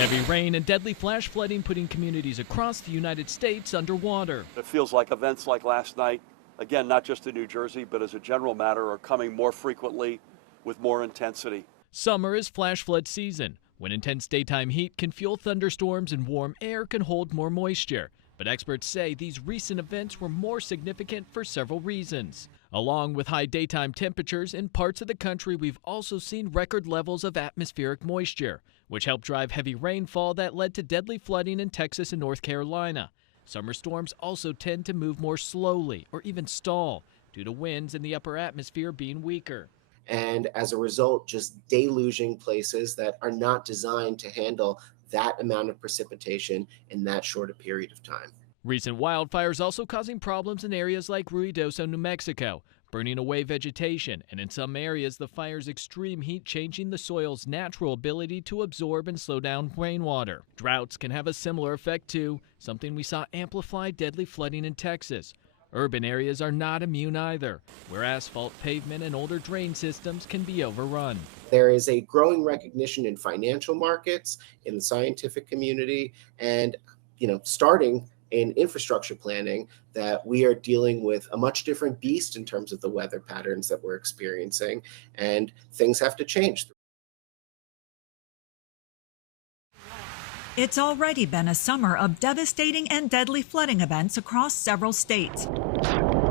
Heavy rain and deadly flash flooding putting communities across the United States underwater. It feels like events like last night, again, not just in New Jersey, but as a general matter, are coming more frequently with more intensity. Summer is flash flood season, when intense daytime heat can fuel thunderstorms and warm air can hold more moisture. But experts say these recent events were more significant for several reasons. Along with high daytime temperatures in parts of the country, we've also seen record levels of atmospheric moisture, which helped drive heavy rainfall that led to deadly flooding in Texas and North Carolina. Summer storms also tend to move more slowly or even stall due to winds in the upper atmosphere being weaker. And as a result, just deluging places that are not designed to handle that amount of precipitation in that short a period of time. Recent wildfires also causing problems in areas like Ruidoso, New Mexico, burning away vegetation, and in some areas the fire's extreme heat changing the soil's natural ability to absorb and slow down rainwater. Droughts can have a similar effect too, something we saw amplify deadly flooding in Texas. Urban areas are not immune either, where asphalt pavement and older drain systems can be overrun. There is a growing recognition in financial markets, in the scientific community, and starting in infrastructure planning, that we are dealing with a much different beast in terms of the weather patterns that we're experiencing, and things have to change. It's already been a summer of devastating and deadly flooding events across several states.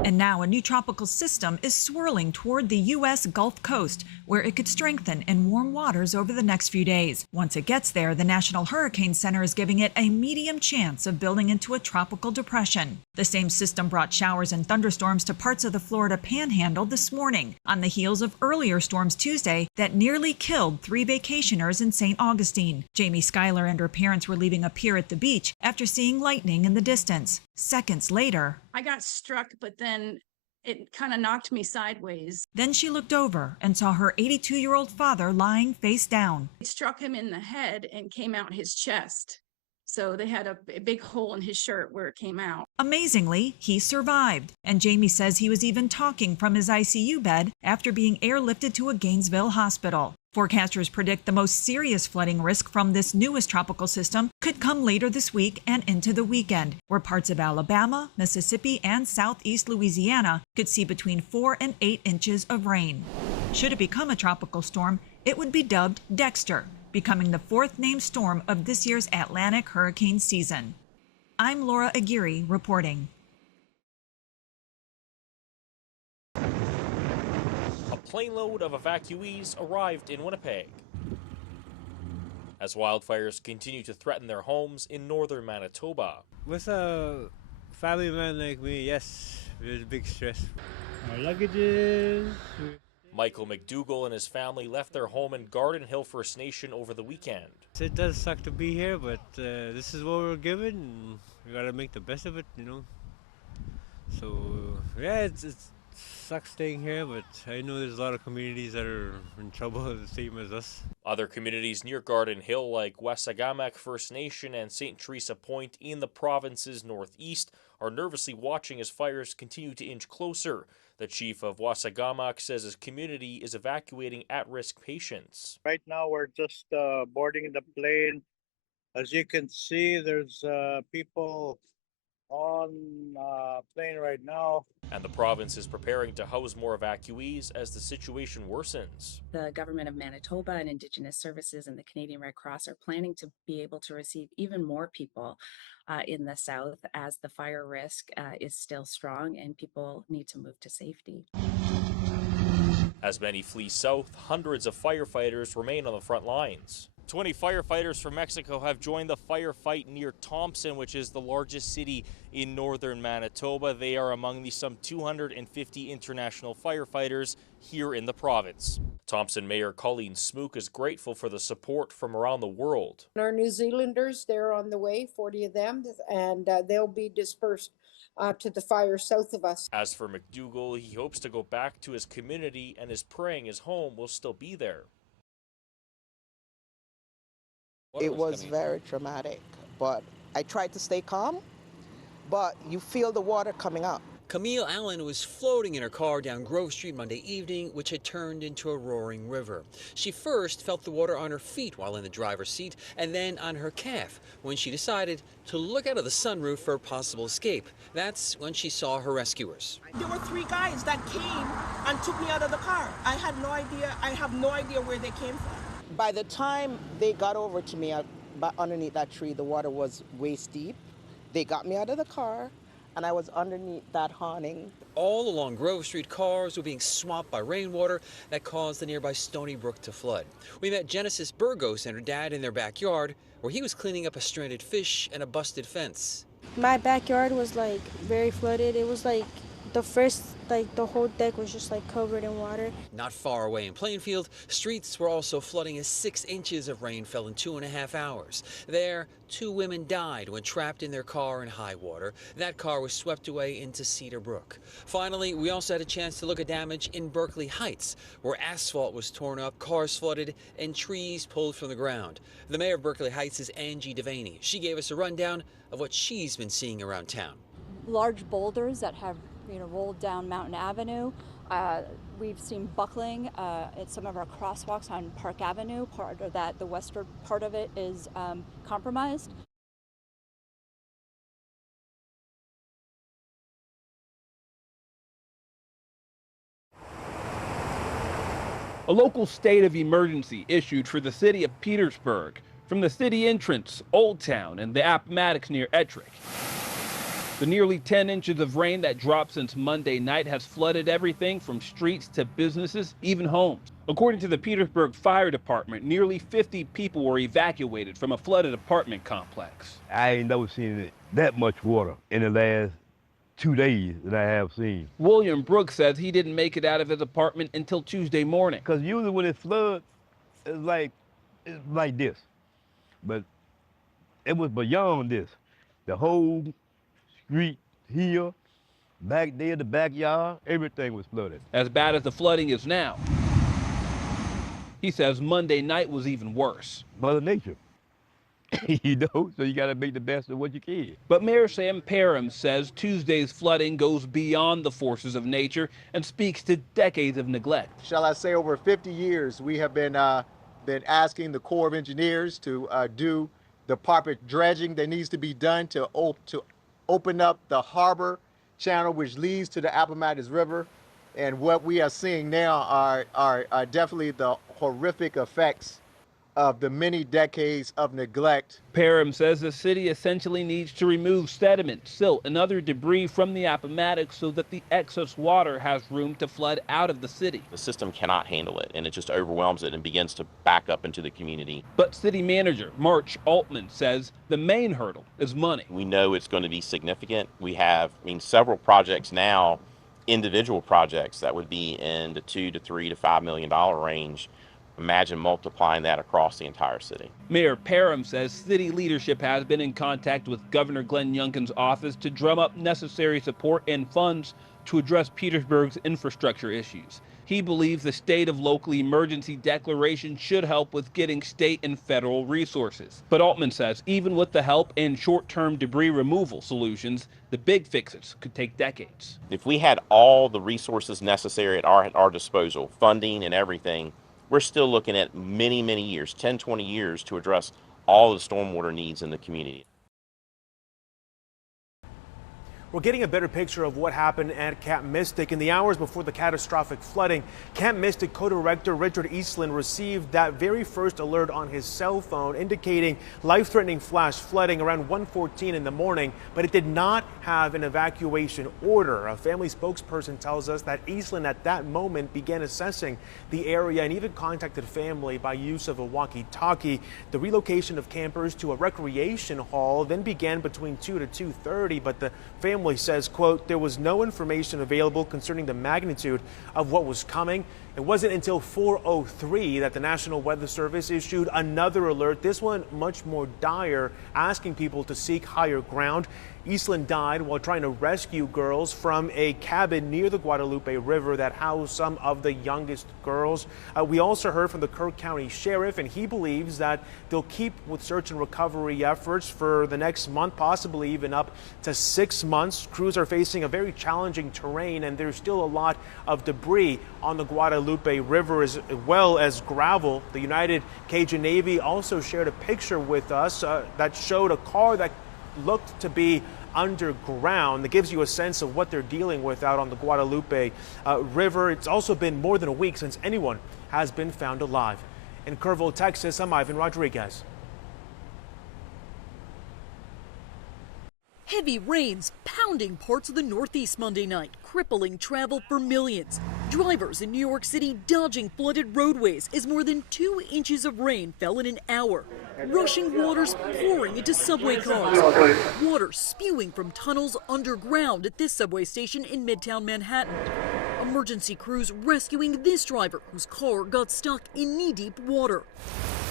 And now a new tropical system is swirling toward the U.S. Gulf Coast, where it could strengthen in warm waters over the next few days. Once it gets there, the National Hurricane Center is giving it a medium chance of building into a tropical depression. The same system brought showers and thunderstorms to parts of the Florida Panhandle this morning, on the heels of earlier storms Tuesday that nearly killed 3 vacationers in St. Augustine. Jamie Schuyler and her parents were leaving a pier at the beach after seeing lightning in the distance. Seconds later, I got struck, but then it kind of knocked me sideways. Then she looked over and saw her 82-year-old father lying face down. It struck him in the head and came out his chest. So they had a big hole in his shirt where it came out. Amazingly, he survived. And Jamie says he was even talking from his ICU bed after being airlifted to a Gainesville hospital. Forecasters predict the most serious flooding risk from this newest tropical system could come later this week and into the weekend, where parts of Alabama, Mississippi, and southeast Louisiana could see between 4 and 8 inches of rain. Should it become a tropical storm, it would be dubbed Dexter, becoming the 4th named storm of this year's Atlantic hurricane season. I'm Laura Aguirre reporting. A plane load of evacuees arrived in Winnipeg as wildfires continue to threaten their homes in northern Manitoba. With a family man like me, yes, there's big stress. Our luggages. Michael McDougall and his family left their home in Garden Hill First Nation over the weekend. It does suck to be here, but this is what we're given, and we gotta make the best of it, So, yeah, it sucks staying here, but I know there's a lot of communities that are in trouble the same as us. Other communities near Garden Hill, like Wassagamak First Nation and St. Teresa Point in the province's northeast, are nervously watching as fires continue to inch closer. The chief of Wassagamak says his community is evacuating at-risk patients. Right now, we're just boarding the plane. As you can see, there's people on plane right now. And the province is preparing to house more evacuees as the situation worsens. The government of Manitoba and Indigenous Services and the Canadian Red Cross are planning to be able to receive even more people in the south as the fire risk is still strong and people need to move to safety. As many flee south, hundreds of firefighters remain on the front lines. 20 firefighters from Mexico have joined the firefight near Thompson, which is the largest city in northern Manitoba. They are among the some 250 international firefighters here in the province. Thompson Mayor Colleen Smook is grateful for the support from around the world. Our New Zealanders, they're on the way, 40 of them, and they'll be dispersed to the fire south of us. As for McDougall, he hopes to go back to his community and is praying his home will still be there. It was very traumatic, but I tried to stay calm, but you feel the water coming up. Camille Allen was floating in her car down Grove Street Monday evening, which had turned into a roaring river. She first felt the water on her feet while in the driver's seat, and then on her calf when she decided to look out of the sunroof for a possible escape. That's when she saw her rescuers. There were 3 guys that came and took me out of the car. I have no idea where they came from. By the time they got over to me underneath that tree, the water was waist deep. They got me out of the car, and I was underneath that awning. All along Grove Street, cars were being swamped by rainwater that caused the nearby Stony Brook to flood. We met Genesis Burgos and her dad in their backyard, where he was cleaning up a stranded fish and a busted fence. My backyard was like very flooded. It was like the whole deck was just like covered in water. Not far away in Plainfield, streets were also flooding as 6 inches of rain fell in 2.5 hours. There, 2 women died when trapped in their car in high water. That car was swept away into Cedar Brook. Finally, we also had a chance to look at damage in Berkeley Heights, where asphalt was torn up, cars flooded, and trees pulled from the ground. The mayor of Berkeley Heights is Angie Devaney. She gave us a rundown of what she's been seeing around town. Large boulders that have rolled down Mountain Avenue. We've seen buckling at some of our crosswalks on Park Avenue. Part of that, the western part of it is compromised. A local state of emergency issued for the city of Petersburg from the city entrance, Old Town, and the Appomattox near Ettrick. The nearly 10 inches of rain that dropped since Monday night has flooded everything from streets to businesses, even homes. According to the Petersburg Fire Department, nearly 50 people were evacuated from a flooded apartment complex. I ain't never seen that much water in the last 2 days that I have seen. William Brooks says he didn't make it out of his apartment until Tuesday morning. Because usually when it floods, it's like this. But it was beyond this. The whole street here, back there, the backyard, everything was flooded. As bad as the flooding is now, he says Monday night was even worse. Mother Nature, you know, so you got to make the best of what you can. But Mayor Sam Parham says Tuesday's flooding goes beyond the forces of nature and speaks to decades of neglect. Shall I say over 50 years, we have been asking the Corps of Engineers to do the proper dredging that needs to be done to open up the harbor channel which leads to the Appomattox River. And what we are seeing now are definitely the horrific effects of the many decades of neglect. Parham says the city essentially needs to remove sediment, silt, and other debris from the Appomattox so that the excess water has room to flood out of the city. The system cannot handle it, and it just overwhelms it and begins to back up into the community. But city manager March Altman says the main hurdle is money. We know it's going to be significant. We have, several projects now, individual projects that would be in the $2 to $3 to $5 million range. Imagine multiplying that across the entire city. Mayor Parham says city leadership has been in contact with Governor Glenn Youngkin's office to drum up necessary support and funds to address Petersburg's infrastructure issues. He believes the state of local emergency declaration should help with getting state and federal resources. But Altman says even with the help and short-term debris removal solutions, the big fixes could take decades. If we had all the resources necessary at our disposal, funding and everything, we're still looking at many, many years, 10, 20 years to address all the stormwater needs in the community. We're getting a better picture of what happened at Camp Mystic. In the hours before the catastrophic flooding, Camp Mystic co-director Richard Eastland received that very first alert on his cell phone indicating life-threatening flash flooding around 1:14 in the morning, but it did not have an evacuation order. A family spokesperson tells us that Eastland at that moment began assessing the area and even contacted family by use of a walkie-talkie. The relocation of campers to a recreation hall then began between 2 to 2:30, but the family says, quote, there was no information available concerning the magnitude of what was coming. It wasn't until 4:03 that the National Weather Service issued another alert, this one much more dire, asking people to seek higher ground. Eastland died while trying to rescue girls from a cabin near the Guadalupe River that housed some of the youngest girls. We also heard from the Kirk County Sheriff, and he believes that they'll keep with search and recovery efforts for the next month, possibly even up to 6 months. Crews are facing a very challenging terrain, and there's still a lot of debris on the Guadalupe River as well as gravel. The United Cajun Navy also shared a picture with us that showed a car that looked to be underground. That gives you a sense of what they're dealing with out on the Guadalupe River. It's also been more than a week since anyone has been found alive. In Kerrville, Texas, I'm Ivan Rodriguez. Heavy rains pounding parts of the Northeast Monday night, crippling travel for millions. Drivers in New York City dodging flooded roadways as more than 2 inches of rain fell in an hour. Rushing waters pouring into subway cars. Water spewing from tunnels underground at this subway station in Midtown Manhattan. Emergency crews rescuing this driver whose car got stuck in knee-deep water.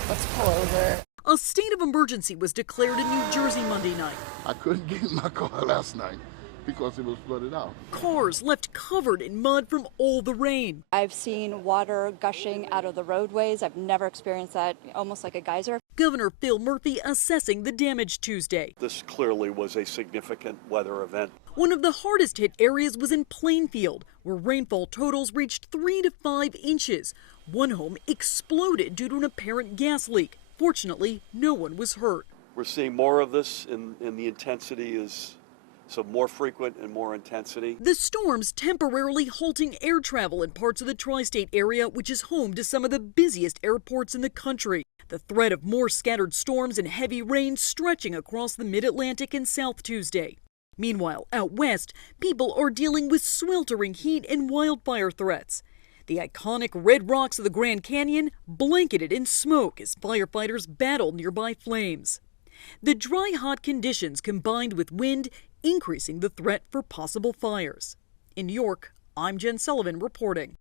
Let's pull over. A state of emergency was declared in New Jersey Monday night. I couldn't get in my car last night because it was flooded out. Cars left covered in mud from all the rain. I've seen water gushing out of the roadways. I've never experienced that, almost like a geyser. Governor Phil Murphy assessing the damage Tuesday. This clearly was a significant weather event. One of the hardest hit areas was in Plainfield, where rainfall totals reached 3 to 5 inches. One home exploded due to an apparent gas leak. Fortunately, no one was hurt. We're seeing more of this, and the intensity is so more frequent and more intensity. The storms temporarily halting air travel in parts of the tri-state area, which is home to some of the busiest airports in the country. The threat of more scattered storms and heavy rain stretching across the mid-Atlantic and South Tuesday. Meanwhile, out west, people are dealing with sweltering heat and wildfire threats. The iconic red rocks of the Grand Canyon blanketed in smoke as firefighters battle nearby flames. The dry, hot conditions combined with wind increasing the threat for possible fires. In New York, I'm Jen Sullivan reporting.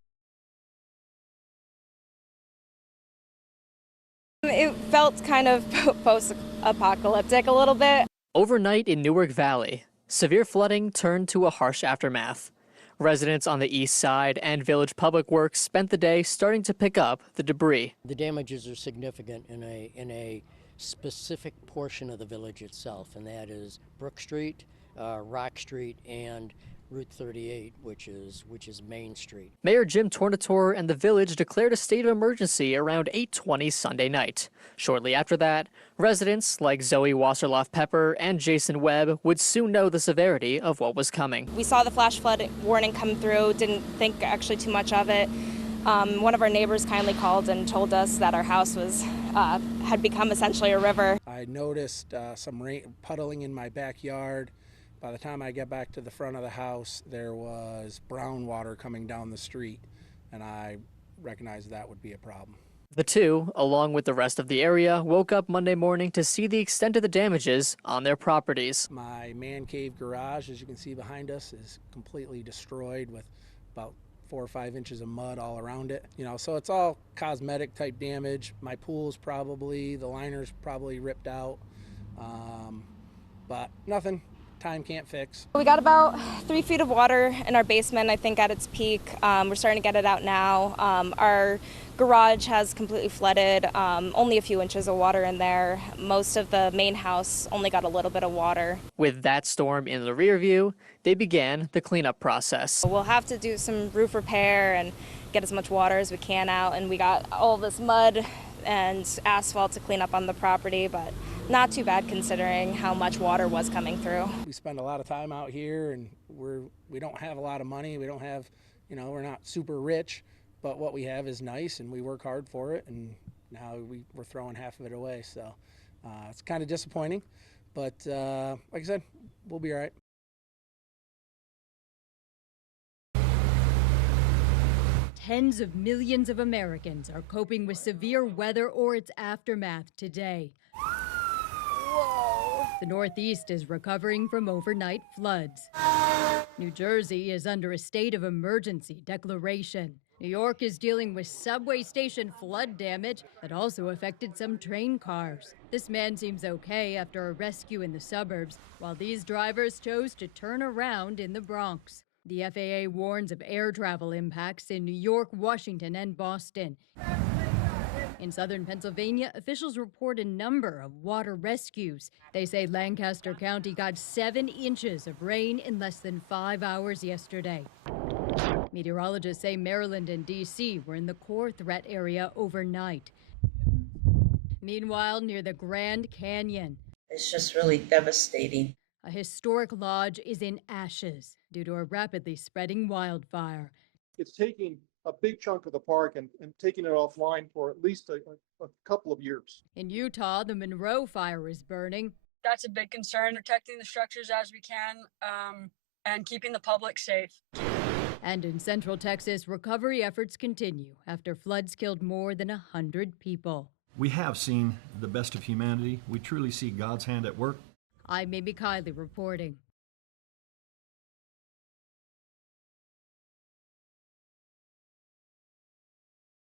It felt kind of post-apocalyptic a little bit. Overnight in Newark Valley, severe flooding turned to a harsh aftermath. Residents on the east side and Village Public Works spent the day starting to pick up the debris. The damages are significant in a specific portion of the village itself, and that is Brook Street, Rock Street, and Route 38, which is Main Street. Mayor Jim Tornatore and the village declared a state of emergency around 8:20 Sunday night. Shortly after that, residents like Zoe Wasserloff-Pepper and Jason Webb would soon know the severity of what was coming. We saw the flash flood warning come through, didn't think actually too much of it. One of our neighbors kindly called and told us that our house had become essentially a river. I noticed some rain puddling in my backyard. By the time I got back to the front of the house, there was brown water coming down the street, and I recognized that would be a problem. The two, along with the rest of the area, woke up Monday morning to see the extent of the damages on their properties. My man cave garage, as you can see behind us, is completely destroyed with about 4 or 5 inches of mud all around it. So it's all cosmetic type damage. My pool's the liner's probably ripped out, but nothing time can't fix. We got about 3 feet of water in our basement, I think, at its peak. We're starting to get it out now. Our garage has completely flooded, only a few inches of water in there. Most of the main house only got a little bit of water. With that storm in the rear view, they began the cleanup process. We'll have to do some roof repair and get as much water as we can out, and we got all this mud and asphalt to clean up on the property, but not too bad considering how much water was coming through. We spend a lot of time out here, and we don't have a lot of money. We don't have, we're not super rich, but what we have is nice, and we work hard for it, and now we're throwing half of it away. So it's kind of disappointing, but like I said, we'll be all right. Tens of millions of Americans are coping with severe weather or its aftermath today. Whoa. The Northeast is recovering from overnight floods. New Jersey is under a state of emergency declaration. New York is dealing with subway station flood damage that also affected some train cars. This man seems okay after a rescue in the suburbs, while these drivers chose to turn around in the Bronx. The FAA warns of air travel impacts in New York, Washington, and Boston. In southern Pennsylvania, officials report a number of water rescues. They say Lancaster County got 7 inches of rain in less than 5 hours yesterday. Meteorologists say Maryland and D.C. were in the core threat area overnight. Meanwhile, near the Grand Canyon, it's just really devastating. A historic lodge is in ashes due to a rapidly spreading wildfire. It's taking a big chunk of the park and taking it offline for at least a couple of years. In Utah, the Monroe fire is burning. That's a big concern, protecting the structures as we can and keeping the public safe. And in Central Texas, recovery efforts continue after floods killed more than 100 people. We have seen the best of humanity. We truly see God's hand at work. I'm Amy Kiley reporting.